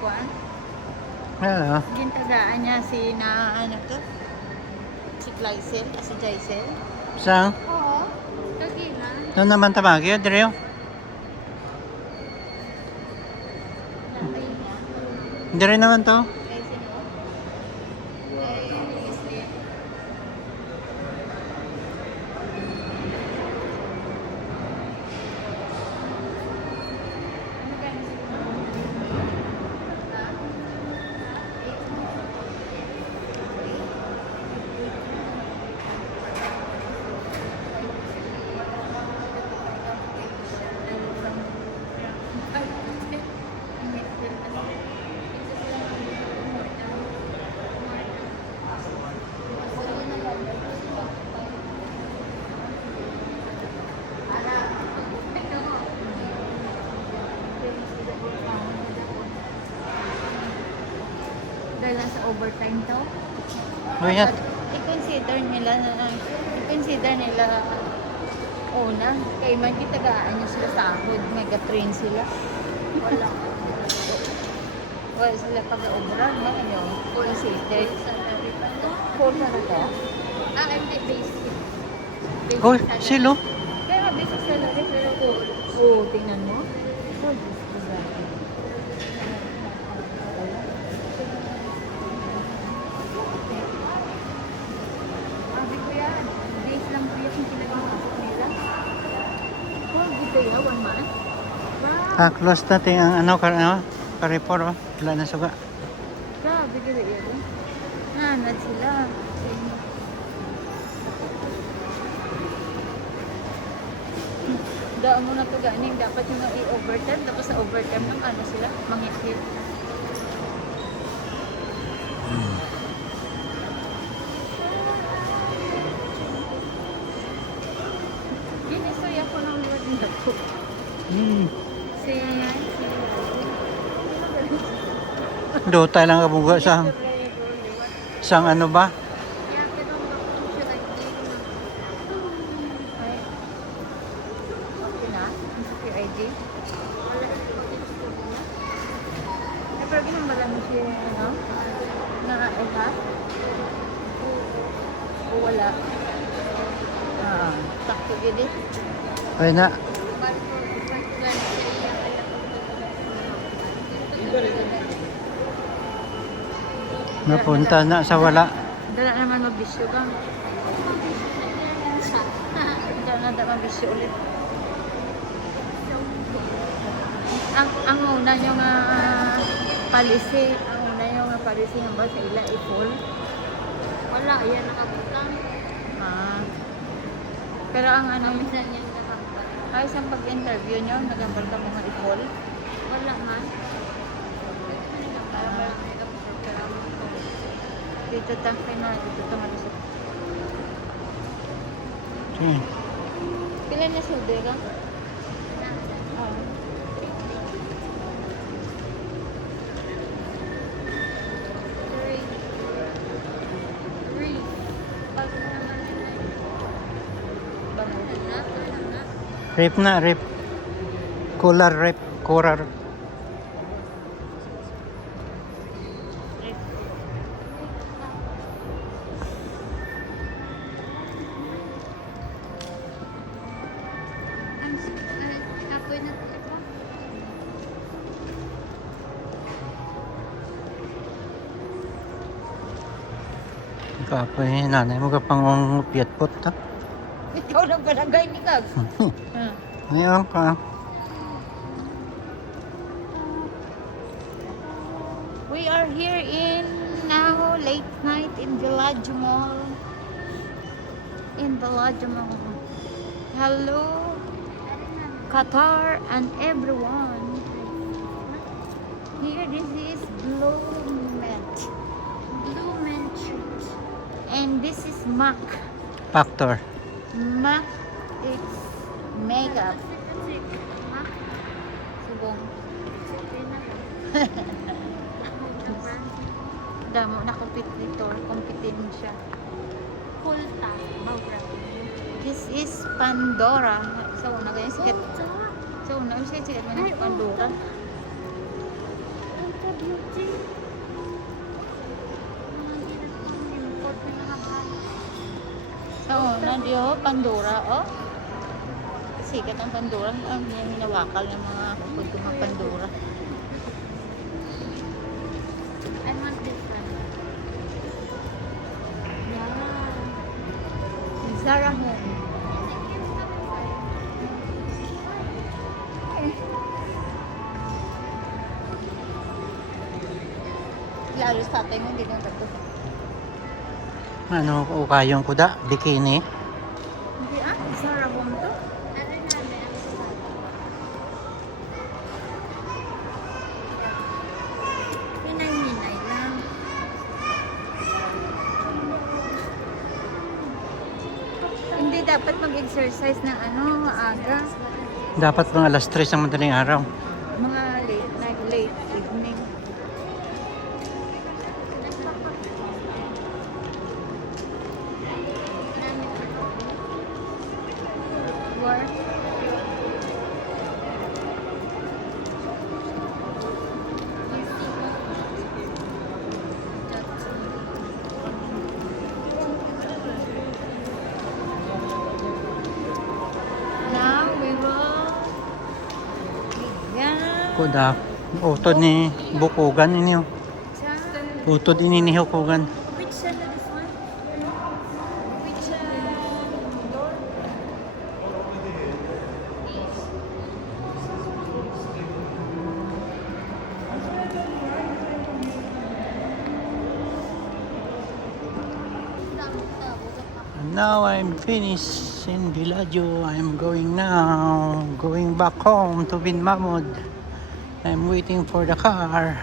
Kwan. Hello. Gintagaan niya si na ano to? Si Clysel, si Jaisel. Saan? Oo. Kagina. Doon naman tamagi, Adrio. Nanay niya. Hindi rin naman to. Kay sino? Kay Leslie. Ano ba yung dahil nasa overtime to? Oh, yeah. I-consider nila una, kay man kitagaan nyo sila sahod, mega-train sila. Wala. Wala sila pag-obran, no? Ano? Consider. Full na ito? Hindi, basic. Oh, silo. Kaya basic salary, pero tingnan mo. Oh, Diyos ko ba? Sabi ko yan, days lang po yung pinag-pasok nila. Oh, dito yan, 1 month? Wow! Close natin ang karipor. Oh. Wala na suga. Grabe ka yan. Nanad sila. Daan mo na to ganing, dapat yung i-overtime, tapos sa overtime ng ano sila, mangit-hit. Ginisoy ako ng Lord ng Dapo. Si... Dota lang kabuga sa sang ano ba? Okay na? Ang sa PID? Eh, pero ginambala mo siya, ano? Na-eha? O wala? Sakto gini? Ay na. Napunta na sa wala. Dala naman mabisyo ka. Dala na mabisyo ulit. Ang una nyo nga policy, ang ba sa ila i-full? Wala, yan nakabutang. Pero ang ano, minsan yan nakabutang. Ay, isang pag-interview nyo, nagambal ka mga i-full? Wala man. Dito tangkay na, dito tumarisok. Okay. Pila niya sude ka? Rip na, rip. Cooler, rip. Cooler. Kapoy, nanay mo ka pang piat pot ta. Ikaw lang barangay ni Kag. Ngayon ka. We are here in now late night in Villaggio Mall. Hello, Qatar and everyone. Here, this is Blument Street, and this is MAC. Factor. MAC, it's makeup. Subong. Damo na competitor, siya. Kulta, Maura. This is Pandora. So, una guys, sikat. So, una sikat man Pandora. Yo, Pandora, oh. Sikat ang Pandora. Ang hinawakal ng mga kapag mga Pandora. I want this one. Yeah. Zara Home. Lalo sa atin, hindi na ito. Ano, ukayong kuda, bikini. Hindi Zara Home to. Hinay-hinay lang. Hindi dapat mag-exercise ng maaga. Dapat pang alas 3 ang madaling araw. Mga late evening. Work. Now we will begin. Kuda, utod ni Bukugan ninyo. Utod ini ni Hukugan. Which side is this one? Which door? And now I'm finished in Villaggio. I'm going back home to Binmamod. I'm waiting for the car.